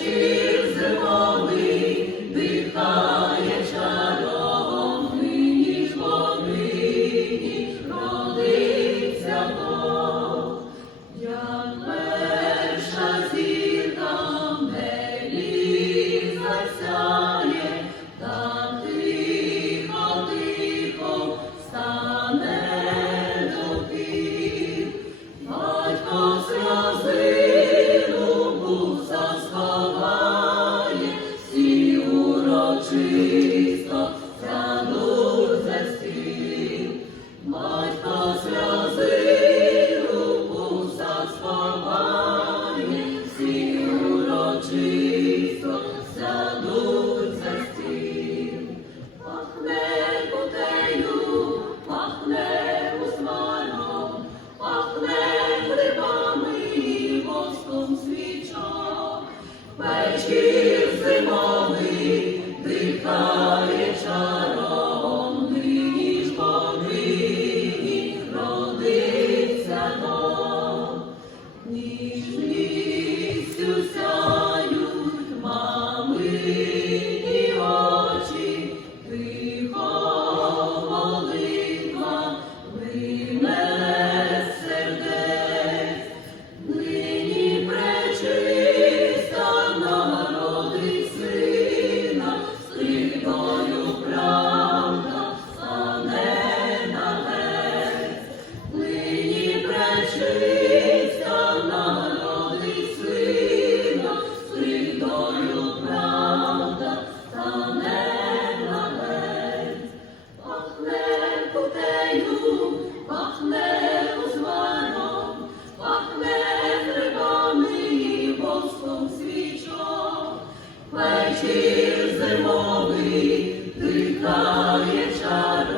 вечір вечір зимовий, дихає чар.